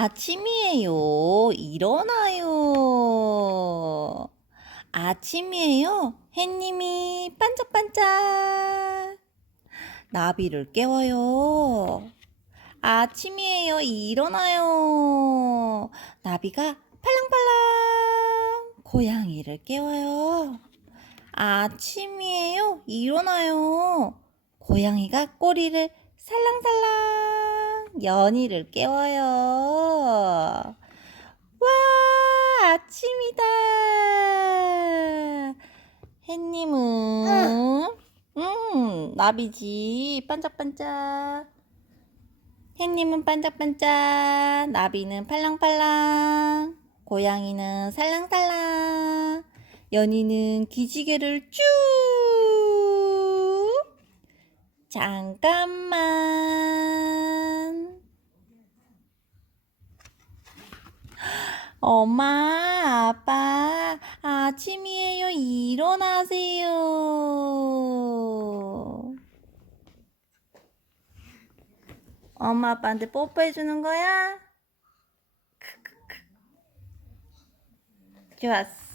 아침이에요. 일어나요. 아침이에요. 햇님이 반짝반짝. 나비를 깨워요. 아침이에요. 일어나요. 나비가 팔랑팔랑. 고양이를 깨워요. 아침이에요. 일어나요. 고양이가 꼬리를 살랑살랑. 연이를 깨워요. 와, 아침이다. 햇님은, 음, 나비지. 반짝반짝. 햇님은 반짝반짝. 나비는 팔랑팔랑. 고양이는 살랑살랑. 연이는 기지개를 쭉. 잠깐만. 엄마, 아빠, 아침이에요. 일어나세요. 엄마, 아빠한테 뽀뽀해주는 거야? 좋았어.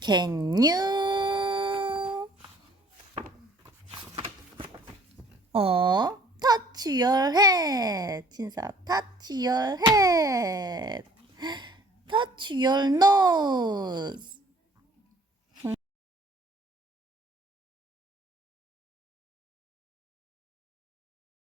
Can you? 어? Touch your head. 진사. Touch your head. Touch your nose.